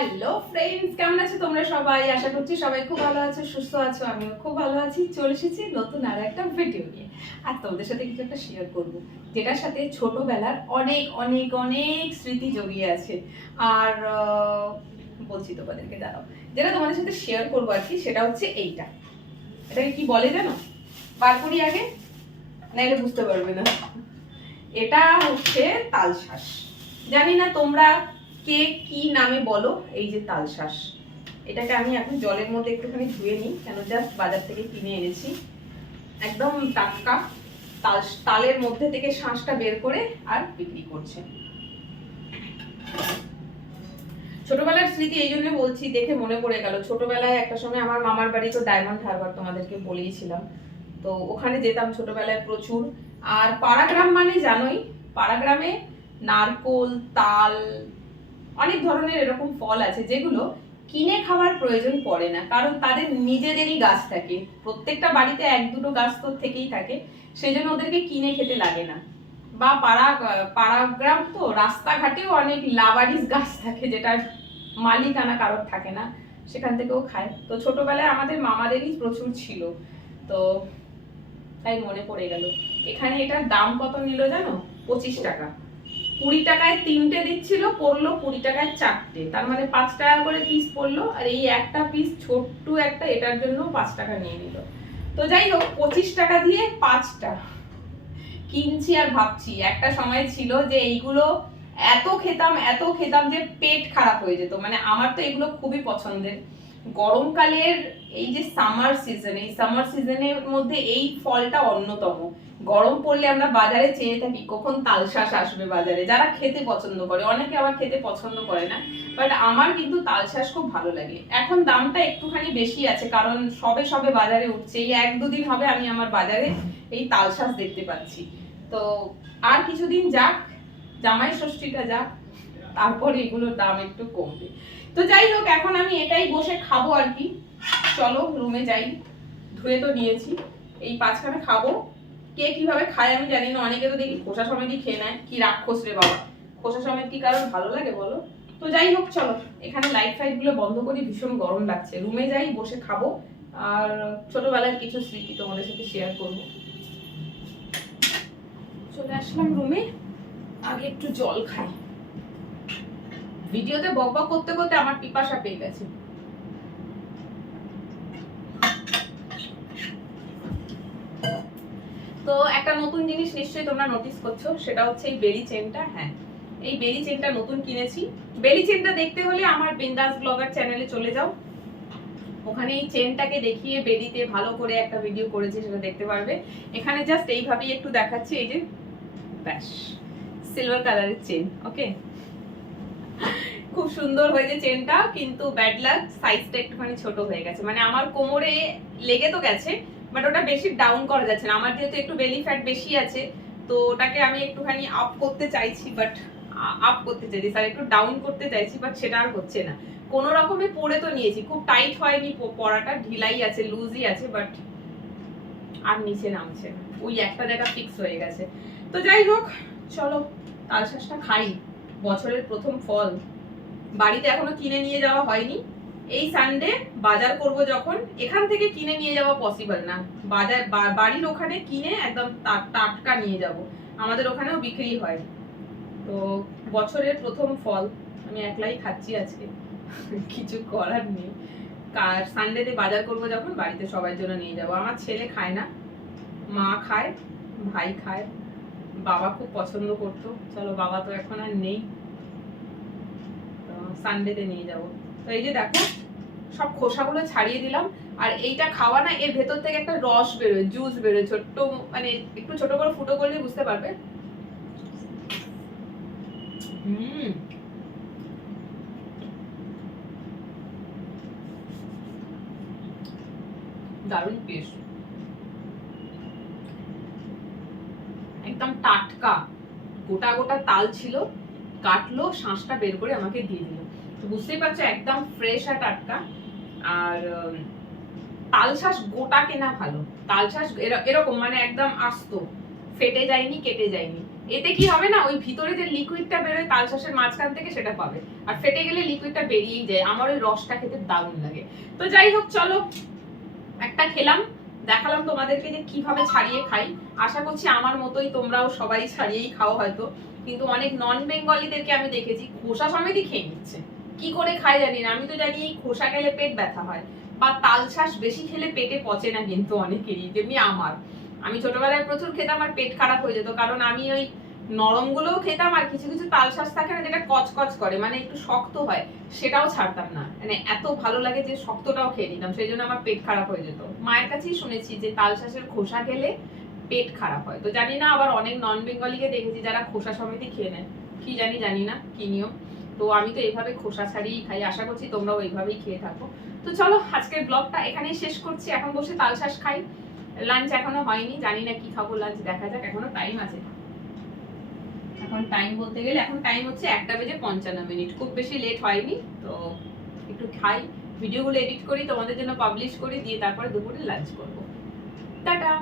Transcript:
Hello friends, কেমন আছো তোমরা সবাই? আশা করছি সবাই খুব ভালো আছো, সুস্থ আছো। আমিও খুব ভালো আছি। চলে এসেছি নতুন আর একটা ভিডিও নিয়ে। আর তোমাদের সাথে কিছু একটা শেয়ার করব, যেটার সাথে ছোটবেলার অনেক অনেক অনেক স্মৃতি জড়িয়ে আছে। আর বলছি তোমাদেরকে, দাঁড়াও, যেটা তোমাদের সাথে শেয়ার করবো আর কি, সেটা হচ্ছে এইটা। এটাকে কি বলে জানো? বার করি আগে, না এটা বুঝতে পারবে না। এটা হচ্ছে তালশাঁস। জানি না তোমরা কে কি নামে বলো। এই যে তালশাঁস, এটাকে আমি এখন জলের মধ্যে একটুখানি ধুয়ে নিই, কেন জাস্ট বাজার থেকে কিনে এনেছি। একদম টাটকা তালের মধ্যে থেকে শাঁসটা বের করে আর বিক্রি করছে। ছোটবেলার স্মৃতি এই জন্য বলছি, দেখে মনে পড়ে গেল। ছোটবেলায় একটা সময় আমার মামার বাড়ি তো ডায়মন্ড হারবার, তোমাদেরকে বলেইছিলাম। তো ওখানে যেতাম ছোটবেলায় প্রচুর। আর পাড়াগ্রাম মানে জানোই, পাড়াগ্রামে নারকোল, তাল, অনেক ধরনের এরকম ফল আছে যেগুলো কিনে খাওয়ার প্রয়োজন পড়ে না, কারণ তাদের নিজেদেরই গাছ থাকে। প্রত্যেকটা বাড়িতে এক দুটো গাছ তো থেকেই থাকে, সেই জন্য ওদেরকে কিনে খেতে লাগে না। বা পাড়াগ্রাম তো রাস্তাঘাটেও অনেক লাবারিস গাছ থাকে, যেটার মালিকানা কারোর থাকে না, সেখান থেকেও খায়। তো ছোটবেলায় আমাদের মামাদেরই প্রচুর ছিল, তো তাই মনে পড়ে গেল। এখানে এটার দাম কত নিল জানো? 25 টাকা। 20 টাকায় 3টে দিচ্ছিল, পড়লো 20 টাকায় 4টে, তার মানে 5 টাকা করে পিস পড়লো। আর এই একটা পিস ছোট্ট একটা, এটার জন্য 5 টাকা নিয়ে নিল। তো যাই হোক, 25 টাকা দিয়ে 5টা কিনছি আর ভাবছি একটা সময় ছিল যে এইগুলো এত খেতাম যে পেট খারাপ হয়ে যেত। মানে আমার তো এগুলো খুবই পছন্দের। গরমকালের এই যে সামার সিজন, এই সামার সিজনের মধ্যে এই ফলটা অন্যতম। গরম পড়লে আমরা বাজারে চেয়ে থাকি কখন তালশাঁস আসবে বাজারে, যারা খেতে পছন্দ করে। অনেকে আবার খেতে পছন্দ করে না, বাট আমার কিন্তু তালশাঁস খুব ভালো লাগে। এখন দামটা একটুখানি বেশি আছে, কারণ সবে সবে বাজারে উঠছে। এই 1-2 দিন হবে আমি আমার বাজারে এই তালশাঁস দেখতে পাচ্ছি। তো আর কিছুদিন যাক, জামাই ষষ্ঠীটা যাক, তারপরে এগুলোর দাম একটু কমবে। তো যাই হোক, এখন আমি এটাই বসে খাবো আর কি। চলো রুমে যাই, ধুয়ে তো নিয়েছি, এই 5খানা খাবো। কে কিভাবে খায় আমি জানি না, অনেকে তো দেখি খোসা সমেতই খেয়ে নেয়। কি রাক্ষস রে বাবা, খোসা সমেত কি কারোর ভালো লাগে বলো? তো যাই হোক, চলো এখানে লাইট ফাইট গুলো বন্ধ করি, ভীষণ গরম লাগছে। রুমে যাই, বসে খাবো, আর ছোটবেলার কিছু স্মৃতি তোমাদের সাথে শেয়ার করবো। চলে আসলাম রুমে, আগে একটু জল খাই। ভিডিওতে বকবক করতে করতে আমার পিপাসা পেয়ে গেছে। তো একটা নতুন জিনিস নিশ্চয়ই তোমরা নোটিস করছো, সেটা হচ্ছে এই বেলি চেনটা। হ্যাঁ, এই বেলি চেনটা নতুন কিনেছি। বেলি চেনটা দেখতে হলে আমার বিন্দাস ব্লগার চ্যানেলে চলে যাও, ওখানে এই চেনটাকে দেখিয়ে বেলিতে ভালো করে একটা ভিডিও করেছি, সেটা দেখতে পারবে। এখানে জাস্ট এইভাবেই একটু দেখাচ্ছি, এই যে ব্যাস, সিলভার কালারের চেন। ওকে, খুব সুন্দর হয়েছে চেনটা, কিন্তু ব্যাড লাক, সাইজটা একটুখানি ছোট হয়ে গেছে। মানে আমার কোমরে লেগে তো গেছে, বাট ওটা বেশি ডাউন করা যাচ্ছে না। আমার যেহেতু একটু বেলি ফ্যাট বেশি আছে, তো ওটাকে আমি একটুখানি আপ করতে চাইছি, বাট স্যার একটু ডাউন করতে চাইছি, বাট সেটা আর হচ্ছে না। কোনো রকমে পরে তো নিয়েছি, খুব টাইট হয়নি পরাটা, ঢিলাই আছে, লুজই আছে, বাট আর নিচে নামছে না। ওই একটা জায়গা ফিক্স হয়ে গেছে। তো যাই হোক, চলো তালশাঁসটা খাই, বছরের প্রথম ফল। বাড়িতে এখনো কিনে নিয়ে যাওয়া হয়নি। এই সানডে বাজার করব যখন, এখান থেকে কিনে নিয়ে যাওয়া পসিবল না। বাজার বাড়ির ওখানে কিনে একদম টাটকা নিয়ে যাব। আমাদের ওখানেও বিক্রি হয়। তো বছরের প্রথম ফল আমি একলাই খাচ্ছি আজকে, কিছু করার নেই। সানডেতে বাজার করব যখন, বাড়িতে সবার জন্য নিয়ে যাব। আমার ছেলে খায় না, মা খায়, ভাই খায়, বাবা খুব পছন্দ করতো। চলো, বাবা তো এখন আর নেই, সানডেতে নিয়ে যাব। তো এই যে দেখো, সব খোসাগুলো ছাড়িয়ে দিলাম। আর এইটা খাওয়া না, এর ভেতর থেকে একটা রস বেরোয়, জুস বেরোয়, ছোট্ট, মানে একটু ছোট করে ফুটো করলে বুঝতে পারবে। দারুণ টেস্ট, একদম টাটকা। গোটা গোটা তাল ছিল, কাটলো, শাঁসটা বের করে আমাকে দিয়ে দিল। তো বুঝতেই পারছো, একদম ফ্রেশ আর টাটকা। আর তালশাঁস গোটা কেনা ভালো, তালশাঁস এরকম মানে একদম আস্ত, ফেটে যায়নি, কেটে যায়নি। এতে কি হবে না, ওই ভিতরে যে লিকুইডটা বেরোয় তালশাঁসের মাঝখান থেকে সেটা পাবে, আর ফেটে গেলে লিকুইডটা বেরিয়েই যায়। আমার ওই রসটা খেতে দারুণ লাগে। তো যাই হোক, চলো একটা খেলাম, দেখালাম তোমাদেরকে যে কিভাবে ছাড়িয়ে খাই। আশা করছি আমার মতোই তোমরাও সবাই ছাড়িয়েই খাও হয়তো, কিন্তু অনেক নন বেঙ্গলিদেরকে আমি দেখেছি খোসা সমেতই খেয়ে নিচ্ছে। কি করে খায় জানি না। আমি তো জানি এই খোসা খেলে পেট ব্যথা হয়, বা তালশাঁস বেশি খেলে পেটে পচে না, কিন্তু অনেকেরই, যেমনি আমার। আমি ছোটবেলায় প্রচুর খেতাম আর পেট খারাপ হয়ে যেত, কারণ আমি ওই নরম গুলোও খেতাম, আর কিছু কিছু তালশাঁস থাকে না যেটা কচকচ করে, মানে একটু শক্ত হয়, সেটাও ছাড়তাম না। মানে এত ভালো লাগে যে শক্তটাও খেয়ে নিতাম, সেই জন্য আমার পেট খারাপ হয়ে যেত। মায়ের কাছেই শুনেছি যে তালশাঁসের খোসা খেলে পেট খারাপ হয়। তো জানি না, আবার অনেক নন বেঙ্গলিকে দেখেছি যারা খোসা সমেতই খেয়ে নেয়, কি জানি না কি নিয়ম। তো আমি তো এইভাবে খোসা ছাড়িয়েই খাই, আশা করছি তোমরাও এইভাবেই খেয়ে থাকো। তো চলো আজকের ব্লগটা এখানেই শেষ করছি, এখন বসে তালশাঁস খাই। লাঞ্চ এখনো হয়নি, জানি না কি খাবো লাঞ্চ, দেখা যাক, এখনো টাইম আছে। এখন টাইম বলতে গেলে এখন টাইম হচ্ছে 1:55, খুব বেশি লেট হয়নি। তো একটু খাই, ভিডিওগুলো এডিট করি, তোমাদের জন্য পাবলিশ করি, দিয়ে তারপরে দুপুরে লাঞ্চ করবো। টাটা।